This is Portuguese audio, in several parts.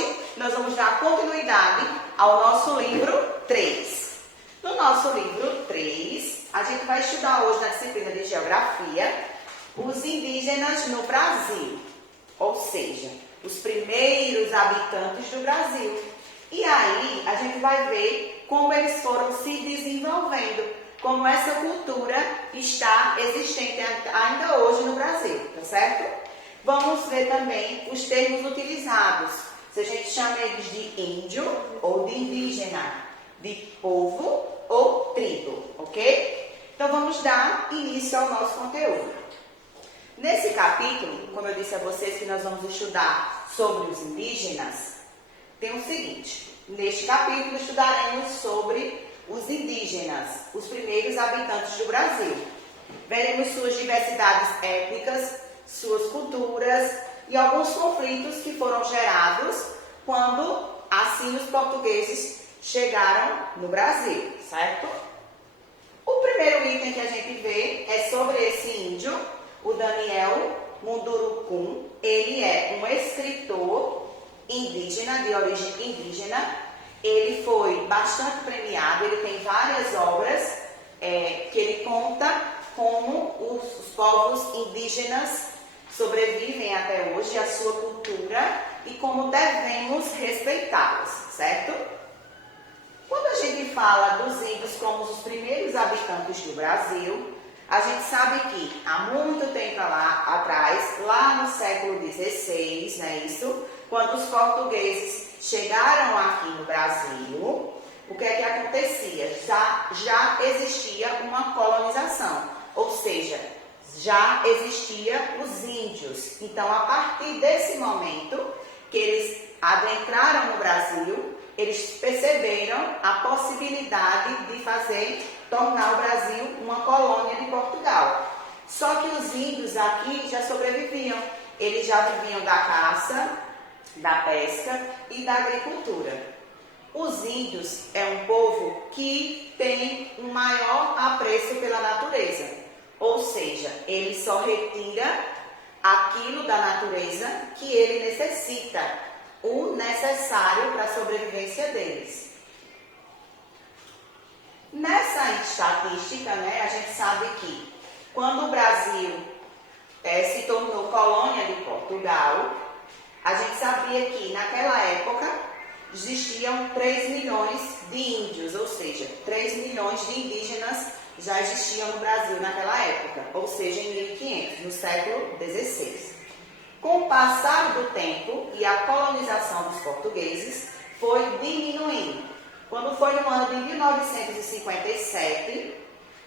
hoje nós vamos dar continuidade ao nosso livro 3. No nosso livro 3, a gente vai estudar hoje na disciplina de Geografia os indígenas no Brasil, ou seja, os primeiros habitantes do Brasil. E aí a gente vai ver como eles foram se desenvolvendo, como essa cultura está existente ainda hoje no Brasil, tá certo? Vamos ver também os termos utilizados. Se a gente chama eles de índio ou de indígena, de povo ou tribo, ok? Então vamos dar início ao nosso conteúdo. Nesse capítulo, como eu disse a vocês que nós vamos estudar sobre os indígenas, tem o seguinte: neste capítulo estudaremos sobre os indígenas, os primeiros habitantes do Brasil. Veremos suas diversidades étnicas, suas culturas e alguns conflitos que foram gerados quando, assim, os portugueses chegaram no Brasil, certo? O primeiro item que a gente vê é sobre esse índio, o Daniel Mundurucum. Ele é um escritor indígena, de origem indígena. Ele foi bastante premiado, ele tem várias obras que ele conta como os povos indígenas sobrevivem até hoje, a sua cultura e como devemos respeitá-los, certo? Quando a gente fala dos índios como os primeiros habitantes do Brasil, a gente sabe que há muito tempo atrás, lá no século XVI, não é isso? Quando os portugueses chegaram aqui no Brasil, o que é que acontecia? Já existia uma colonização, ou seja, já existiam os índios. Então, a partir desse momento que eles adentraram no Brasil, eles perceberam a possibilidade de tornar o Brasil uma colônia de Portugal. Só que os índios aqui já sobreviviam. Eles já viviam da caça, da pesca e da agricultura. Os índios é um povo que tem um maior apreço pela natureza, ou seja, ele só retira aquilo da natureza que ele necessita, o necessário para a sobrevivência deles. Nessa estatística, a gente sabe que quando o Brasil se tornou colônia de Portugal, a gente sabia que naquela época existiam 3 milhões de índios, ou seja, 3 milhões de indígenas já existiam no Brasil naquela época, ou seja, em 1500, no século XVI. Com o passar do tempo e a colonização dos portugueses foi diminuindo. Quando foi no ano de 1957,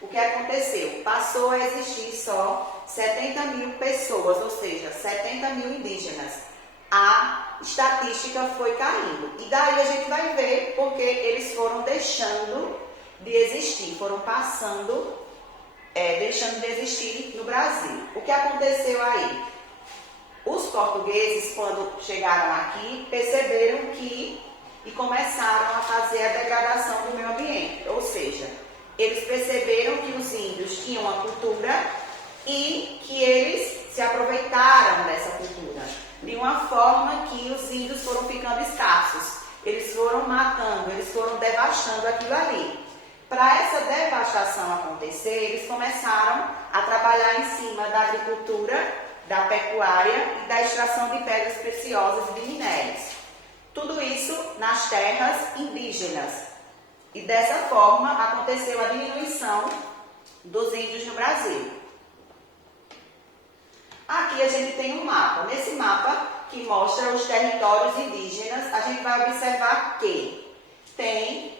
o que aconteceu? Passou a existir só 70 mil pessoas, ou seja, 70 mil indígenas. A estatística foi caindo. E daí a gente vai ver porque eles foram deixando de existir, foram passando, deixando de existir no Brasil. O que aconteceu aí? Os portugueses, quando chegaram aqui, perceberam e começaram a fazer a degradação do meio ambiente. Ou seja, eles perceberam que os índios tinham uma cultura e que eles se aproveitaram dessa cultura de uma forma que os índios foram ficando escassos. Eles foram matando, eles foram devastando aquilo ali. Para essa devastação acontecer, eles começaram a trabalhar em cima da agricultura, da pecuária e da extração de pedras preciosas e de minérios. Tudo isso nas terras indígenas. E dessa forma aconteceu a diminuição dos índios no Brasil. Aqui a gente tem um mapa. Nesse mapa que mostra os territórios indígenas, a gente vai observar que tem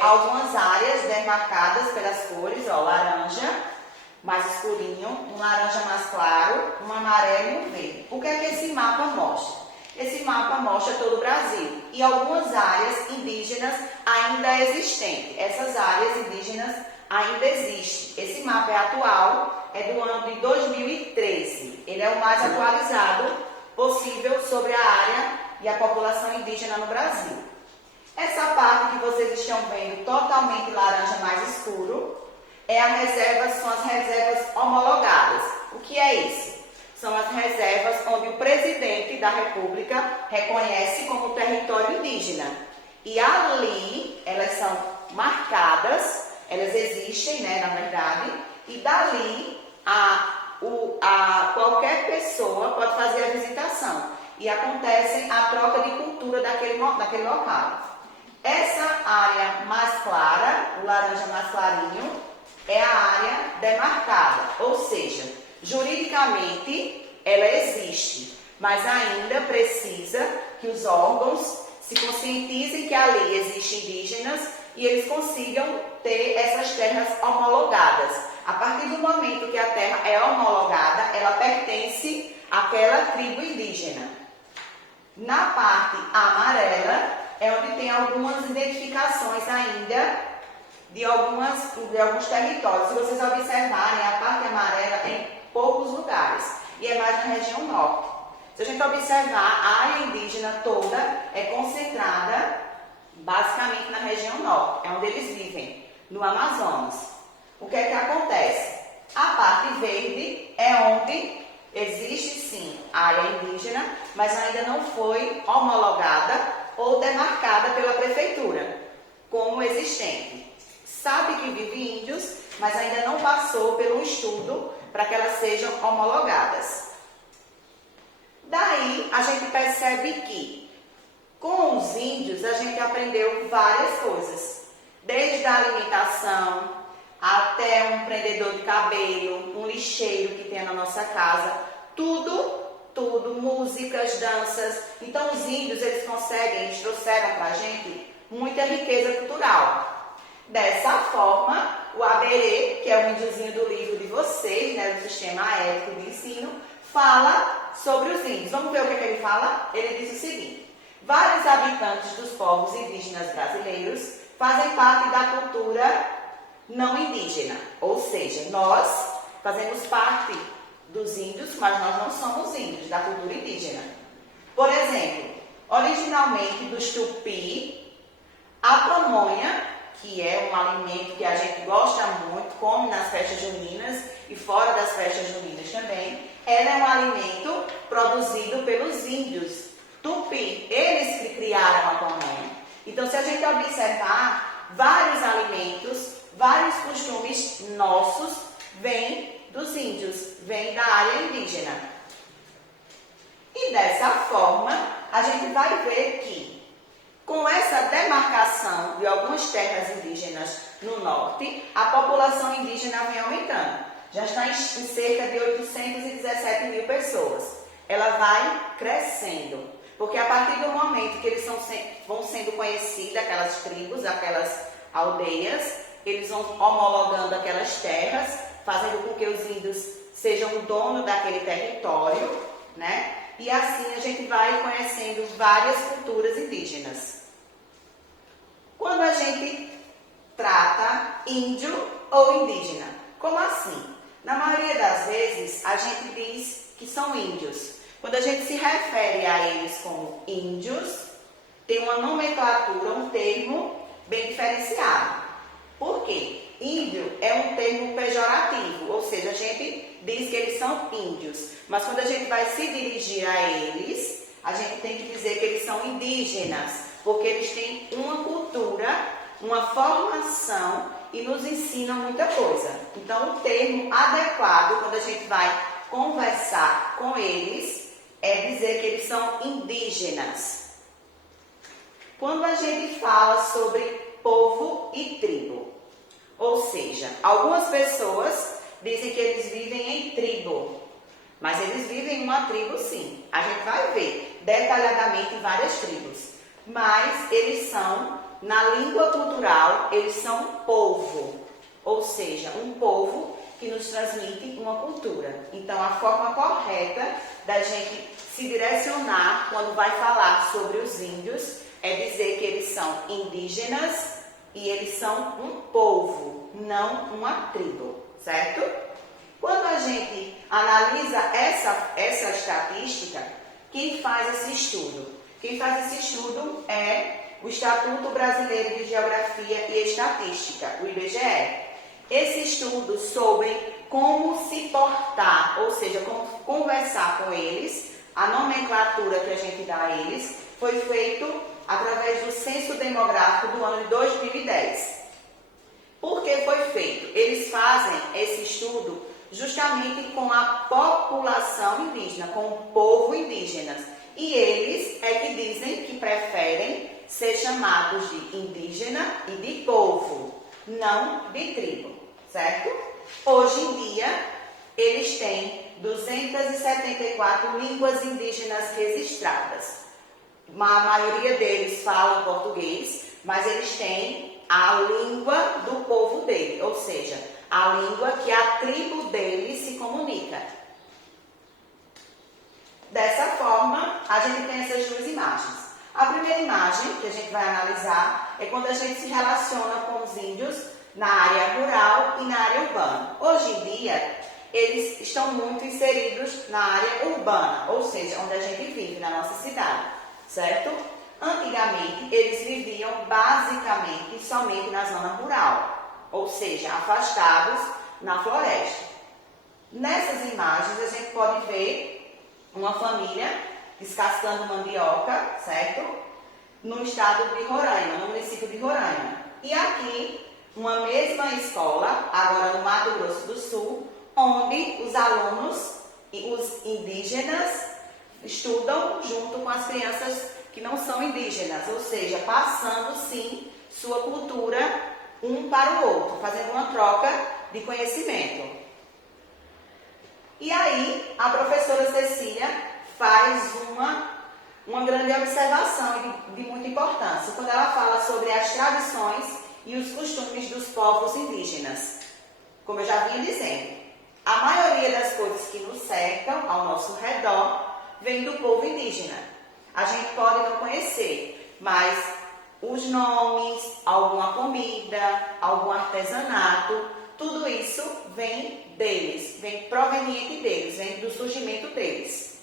algumas áreas demarcadas pelas cores, laranja mais escurinho, um laranja mais claro, um amarelo e um verde. O que é que esse mapa mostra? Esse mapa mostra todo o Brasil e algumas áreas indígenas ainda existentes. Essas áreas indígenas ainda existem. Esse mapa é atual, é do ano de 2013. Ele é o mais atualizado possível sobre a área e a população indígena no Brasil. Essa parte que vocês estão vendo totalmente laranja mais escuro são as reservas homologadas. O que é isso? são as reservas onde o presidente da República reconhece como território indígena. E ali elas são marcadas, elas existem, né, na verdade, e dali qualquer pessoa pode fazer a visitação. E acontece a troca de cultura daquele local. Essa área mais clara, o laranja mais clarinho, é a área demarcada, ou seja, juridicamente ela existe, mas ainda precisa que os órgãos se conscientizem que ali existem indígenas e eles consigam ter essas terras homologadas. A partir do momento que a terra é homologada, ela pertence àquela tribo indígena. Na parte amarela é onde tem algumas identificações ainda de alguns territórios. Se vocês observarem, a parte amarela é em poucos lugares e é mais na região norte. Se a gente observar, a área indígena toda é concentrada basicamente na região norte, é onde eles vivem, no Amazonas. O que é que acontece? A parte verde é onde existe sim a área indígena, mas ainda não foi homologada ou demarcada pela prefeitura como existente. Sabe que vive índios, mas ainda não passou pelo estudo para que elas sejam homologadas. Daí a gente percebe que com os índios a gente aprendeu várias coisas, desde a alimentação até um prendedor de cabelo, um lixeiro que tem na nossa casa, tudo, músicas, danças. Então os índios, eles trouxeram para a gente muita riqueza cultural. Dessa forma, o Aberê, que é o índiozinho do livro de vocês, né, do Sistema Ético de Ensino, fala sobre os índios. Vamos ver o que ele fala? Ele diz o seguinte: vários habitantes dos povos indígenas brasileiros fazem parte da cultura não indígena, ou seja, nós fazemos parte dos índios, mas nós não somos índios da cultura indígena. Por exemplo, originalmente dos Tupi, a pamonha, que é um alimento que a gente gosta muito, come nas festas juninas e fora das festas juninas também, ela é um alimento produzido pelos índios Tupi, eles que criaram a pamonha. Então, se a gente observar, vários alimentos, vários costumes nossos vêm dos índios, vêm da área indígena. E dessa forma, a gente vai ver que com essa demarcação de algumas terras indígenas no norte, a população indígena vem aumentando. Já está em cerca de 817 mil pessoas. Ela vai crescendo, porque a partir do momento que eles vão sendo conhecidos, aquelas tribos, aquelas aldeias, eles vão homologando aquelas terras, fazendo com que os índios sejam o dono daquele território, né? E assim a gente vai conhecendo várias culturas indígenas. Quando a gente trata índio ou indígena, como assim? Na maioria das vezes a gente diz que são índios. Quando a gente se refere a eles como índios, tem uma nomenclatura, um termo bem diferenciado. Por quê? Índio é um termo pejorativo, ou seja, a gente diz que eles são índios, mas quando a gente vai se dirigir a eles, a gente tem que dizer que eles são indígenas, porque eles têm uma cultura, uma formação e nos ensinam muita coisa. Então, o termo adequado, quando a gente vai conversar com eles, é dizer que eles são indígenas. Quando a gente fala sobre povo e tribo, ou seja, algumas pessoas dizem que eles vivem em tribo, mas eles vivem em uma tribo sim. A gente vai ver detalhadamente várias tribos, mas eles são, na língua cultural, eles são povo, ou seja, um povo que nos transmite uma cultura. Então, a forma correta da gente se direcionar quando vai falar sobre os índios é dizer que eles são indígenas e eles são um povo, não uma tribo, certo? Quando a gente analisa essa estatística, quem faz esse estudo? Quem faz esse estudo é o Instituto Brasileiro de Geografia e Estatística, o IBGE. Esse estudo sobre como se portar, ou seja, como conversar com eles, a nomenclatura que a gente dá a eles, foi feito através do Censo Demográfico do ano de 2010. Por que foi feito? Eles fazem esse estudo justamente com a população indígena, com o povo indígena. E eles é que dizem que preferem ser chamados de indígena e de povo, não de tribo, certo? Hoje em dia, eles têm 274 línguas indígenas registradas. A maioria deles falam português, mas eles têm a língua do povo dele, ou seja, a língua que a tribo dele se comunica. Dessa forma, a gente tem essas duas imagens. A primeira imagem que a gente vai analisar é quando a gente se relaciona com os índios na área rural e na área urbana. Hoje em dia, eles estão muito inseridos na área urbana, ou seja, onde a gente vive, na nossa cidade, certo? Antigamente, eles viviam basicamente somente na zona rural, ou seja, afastados na floresta. Nessas imagens, a gente pode ver uma família descascando mandioca, certo? No estado de Roraima, no município de Roraima. E aqui, uma mesma escola, agora no Mato Grosso do Sul, onde os alunos e os indígenas estudam junto com as crianças que não são indígenas, ou seja, passando sim sua cultura um para o outro, fazendo uma troca de conhecimento. E aí, a professora Cecília faz uma grande observação de muita importância, quando ela fala sobre as tradições e os costumes dos povos indígenas. Como eu já vinha dizendo, a maioria das coisas que nos cercam ao nosso redor vem do povo indígena. A gente pode não conhecer, mas os nomes, alguma comida, algum artesanato, tudo isso vem deles, vem proveniente deles, vem do surgimento deles.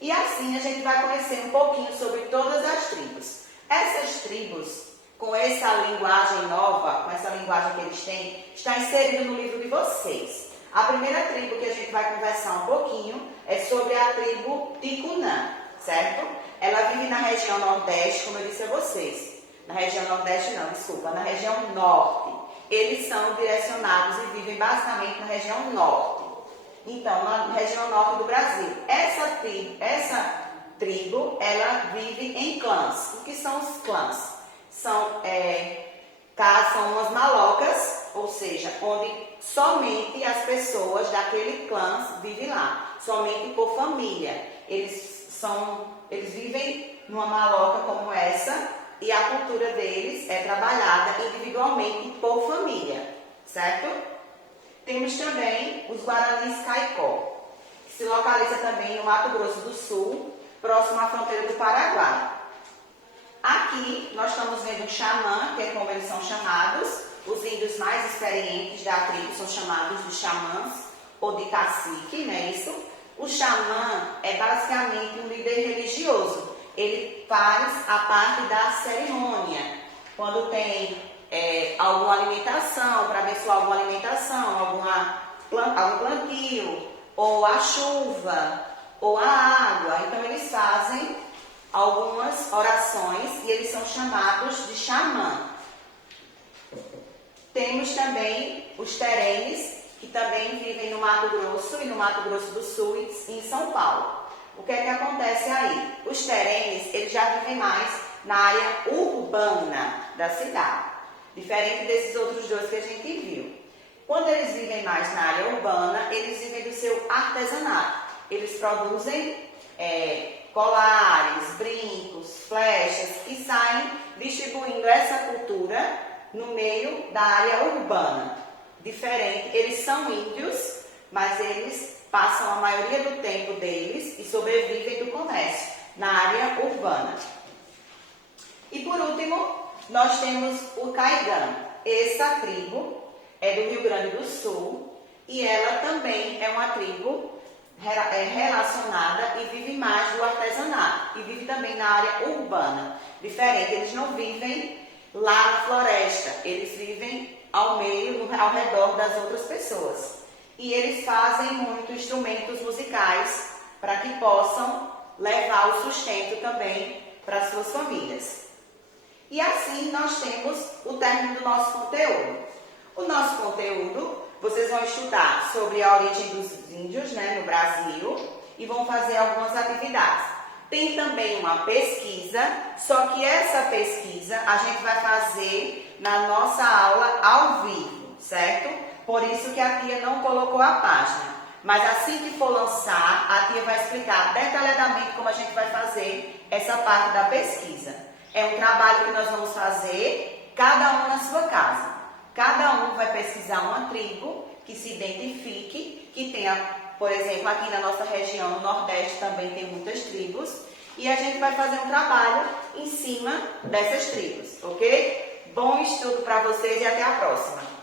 E assim a gente vai conhecer um pouquinho sobre todas as tribos. Essas tribos, com essa linguagem nova, com essa linguagem que eles têm, está inserido no livro de vocês. A primeira tribo que a gente vai conversar um pouquinho é sobre a tribo Ticunã, certo? Ela vive na região Nordeste, como eu disse a vocês. Na região Nordeste não, desculpa, na região Norte. Eles são direcionados e vivem basicamente na região Norte. Então, na região Norte do Brasil. Essa tribo, ela vive em clãs. O que são os clãs? São umas malocas, ou seja, onde somente as pessoas daquele clã vivem lá, somente por família. Eles vivem numa maloca como essa e a cultura deles é trabalhada individualmente por família, certo? Temos também os Guaranis Caicó, que se localiza também no Mato Grosso do Sul, próximo à fronteira do Paraguai. Aqui nós estamos vendo um xamã, que é como eles são chamados. Os índios mais experientes da tribo são chamados de xamãs ou de cacique, não é isso? O xamã é basicamente um líder religioso. Ele faz a parte da cerimônia. Quando tem alguma alimentação, para abençoar alguma alimentação, algum plantio, ou a chuva, ou a água. Então eles fazem algumas orações e eles são chamados de xamã. Temos também os terenes, que também vivem no Mato Grosso e no Mato Grosso do Sul e em São Paulo. O que é que acontece aí? Os terenes, eles já vivem mais na área urbana da cidade, diferente desses outros dois que a gente viu. Quando eles vivem mais na área urbana, eles vivem do seu artesanato. Eles produzem colares, brincos, flechas e saem distribuindo essa cultura no meio da área urbana. Diferente, eles são índios, mas eles passam a maioria do tempo deles e sobrevivem do comércio na área urbana. E por último, nós temos o Caigã. Essa tribo é do Rio Grande do Sul e ela também é uma tribo relacionada e vive mais do artesanato e vive também na área urbana. Diferente, eles não vivem lá na floresta, eles vivem ao meio, ao redor das outras pessoas. E eles fazem muito instrumentos musicais para que possam levar o sustento também para suas famílias. E assim nós temos o término do nosso conteúdo. O nosso conteúdo, vocês vão estudar sobre a origem dos índios, no Brasil, e vão fazer algumas atividades. Tem também uma pesquisa, só que essa pesquisa a gente vai fazer na nossa aula ao vivo, certo? Por isso que a tia não colocou a página. Mas assim que for lançar, a tia vai explicar detalhadamente como a gente vai fazer essa parte da pesquisa. É um trabalho que nós vamos fazer, cada um na sua casa. Cada um vai pesquisar uma tribo que se identifique, que tenha, por exemplo, aqui na nossa região, no Nordeste, também tem muitas tribos. E a gente vai fazer um trabalho em cima dessas tribos, ok? Bom estudo para vocês e até a próxima!